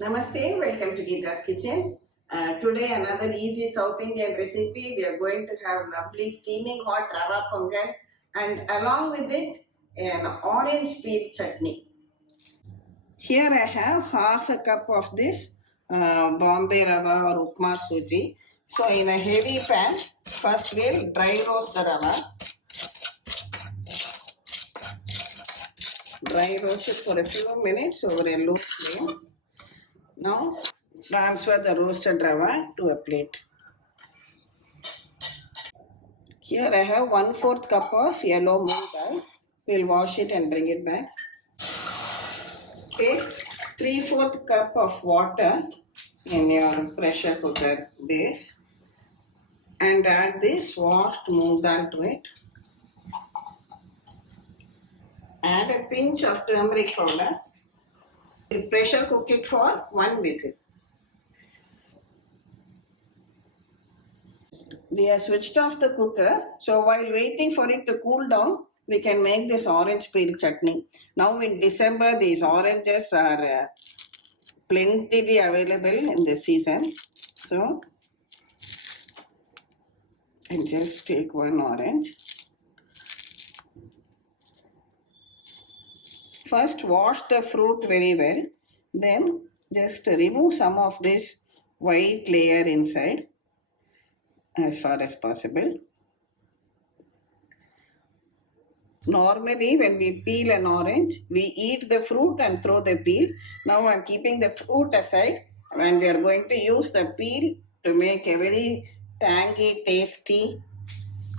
Namaste, welcome to Geeta's Kitchen. Today another easy South Indian recipe. We are going to have lovely steaming hot Rava Pongal and along with it an orange peel chutney. Here I have half a cup of this Bombay Rava or Upma Suji. So in a heavy pan, first we'll dry roast the Rava. Dry roast it for a few minutes over a low flame. Now transfer the roasted Rava to a plate. Here I have 1/4 cup of yellow moong dal. We'll wash it and bring it back. Take 3/4 cup of water in your pressure cooker base and add this washed moong dal to it. Add a pinch of turmeric powder. We'll pressure cook it for 1 whistle. We have switched off the cooker, so while waiting for it to cool down, we can make this orange peel chutney. Now in December, these oranges are plentifully available in this season. So I'll just take one orange. First wash the fruit very well, then just remove some of this white layer inside as far as possible. Normally when we peel an orange, we eat the fruit and throw the peel. Now I'm keeping the fruit aside and we are going to use the peel to make a very tangy, tasty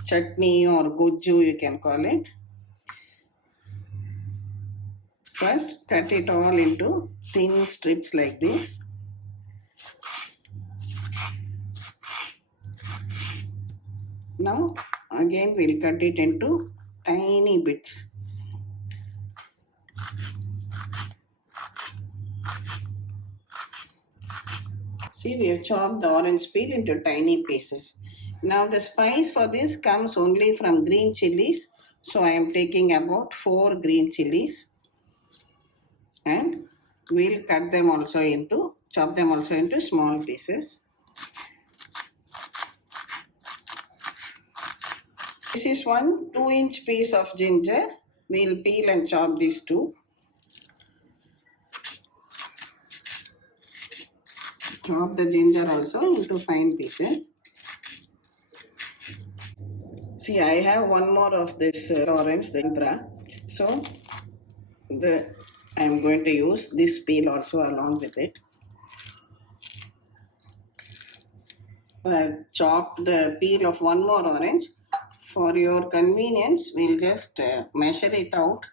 chutney or Gojju you can call it. First cut it all into thin strips like this. Now again we'll cut it into tiny bits. See, we have chopped the orange peel into tiny pieces. Now the spice for this comes only from green chillis. So I am taking about 4 green chillis and we'll chop them also into small pieces. This is one 2-inch piece of ginger. We'll peel and chop these two. Chop the ginger also into fine pieces. See, I have one more of this orange, the jeera. So I am going to use this peel also along with it. I have chopped the peel of one more orange. For your convenience, we'll just measure it out,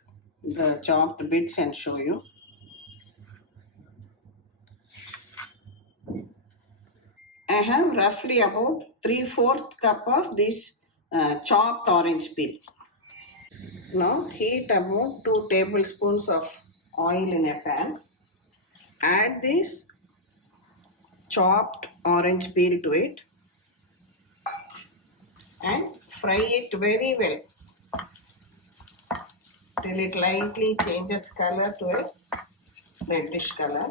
the chopped bits, and show you. I have roughly about 3/4 cup of this chopped orange peel. Now heat about 2 tablespoons of oil in a pan. Add this chopped orange peel to it and fry it very well till it lightly changes color to a reddish color.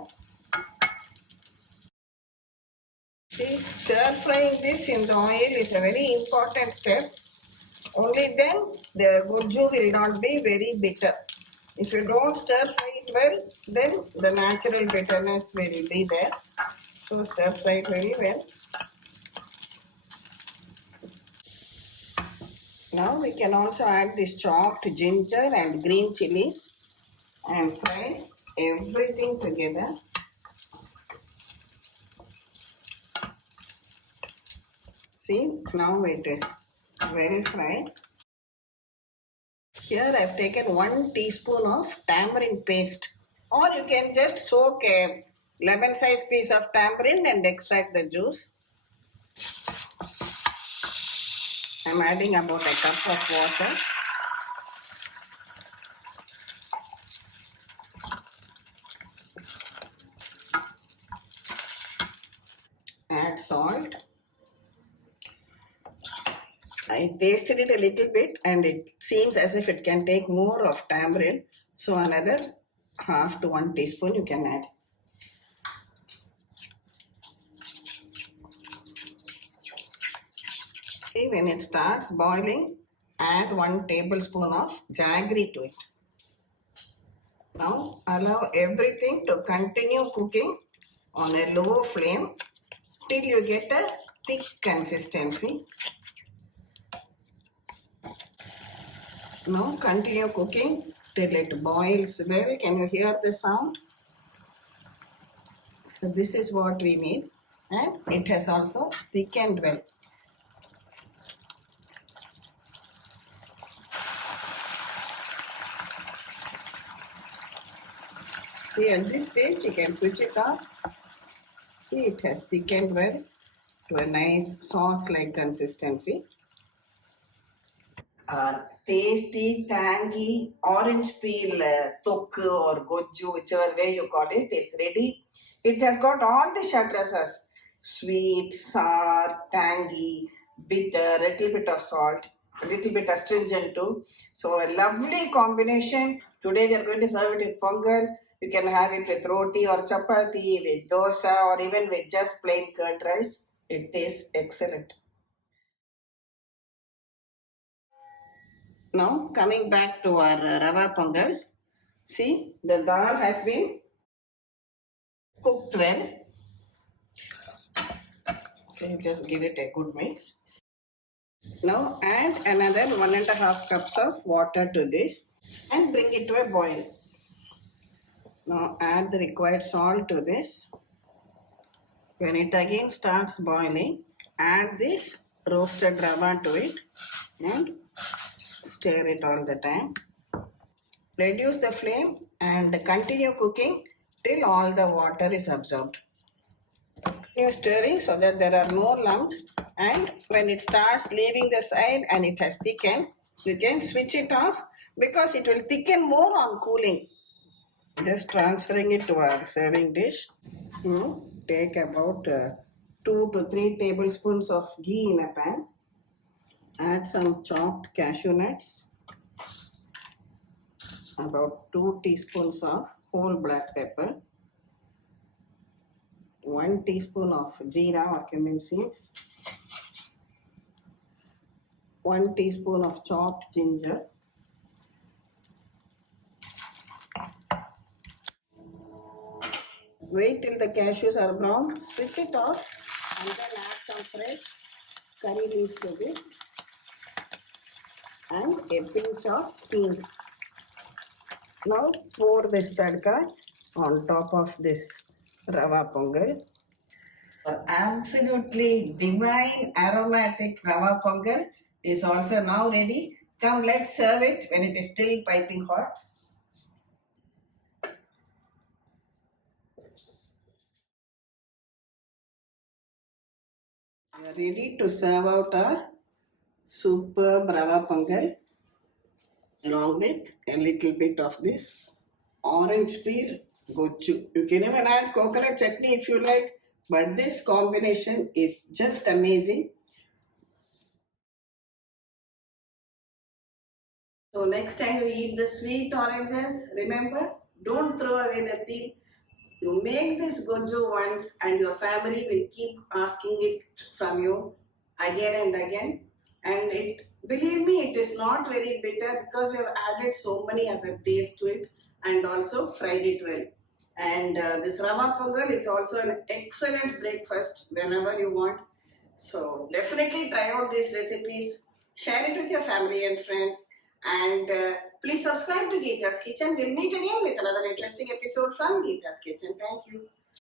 See, stir frying this in the oil is a very important step. Only then the Gojju will not be very bitter. If you don't stir fry it well, then the natural bitterness will be there. So stir fry it very well. Now we can also add this chopped ginger and green chilies and fry everything together. See, now it is well fried. Here I have taken 1 teaspoon of tamarind paste, or you can just soak a lemon-sized piece of tamarind and extract the juice. I am adding about a cup of water. Add salt. I tasted it a little bit and it seems as if it can take more of tamarind. So another half to 1 teaspoon you can add. See, when it starts boiling, add 1 tablespoon of jaggery to it. Now allow everything to continue cooking on a low flame till you get a thick consistency. Now continue cooking till it boils well. Can you hear the sound? So this is what we need, and it has also thickened well. See, at this stage you can switch it off. See, it has thickened well to a nice sauce-like consistency. Tasty, tangy, orange peel tokku or Gojju, whichever way you call it, is ready. It has got all the shatrasas: sweet, sour, tangy, bitter, a little bit of salt, a little bit astringent too. So a lovely combination. Today they are going to serve it with pongal. You can have it with roti or chapati, with dosa, or even with just plain curd rice. It tastes excellent. Now coming back to our Rava Pongal, see, the dal has been cooked well. So you just give it a good mix. Now add another 1.5 cups of water to this and bring it to a boil. Now add the required salt to this. When it again starts boiling, add this roasted rava to it and stir it all the time. Reduce the flame and continue cooking till all the water is absorbed. Continue stirring so that there are no lumps, and when it starts leaving the side and it has thickened, you can switch it off because it will thicken more on cooling. Just transferring it to our serving dish. Take about 2 to 3 tablespoons of ghee in a pan. Add some chopped cashew nuts, about 2 teaspoons of whole black pepper, 1 teaspoon of jeera or cumin seeds, 1 teaspoon of chopped ginger, wait till the cashews are brown, switch it off, and then add some fresh curry leaves to this and a pinch of hing. Now pour this tadka on top of this Rava Pongal. Absolutely divine aromatic Rava Pongal is also now ready. Come, let's serve it when it is still piping hot. We are ready to serve out our superb Rava Pongal along with a little bit of this orange peel Gojju. You can even add coconut chutney if you like, but this combination is just amazing. So next time you eat the sweet oranges, remember, don't throw away the peel. You make this Gojju once and your family will keep asking it from you again and again. And believe me, it is not very bitter because we have added so many other tastes to it and also fried it well. And this Rava Pongal is also an excellent breakfast whenever you want. So definitely try out these recipes, share it with your family and friends, and please subscribe to Geeta's Kitchen. We'll meet again with another interesting episode from Geeta's Kitchen. Thank you.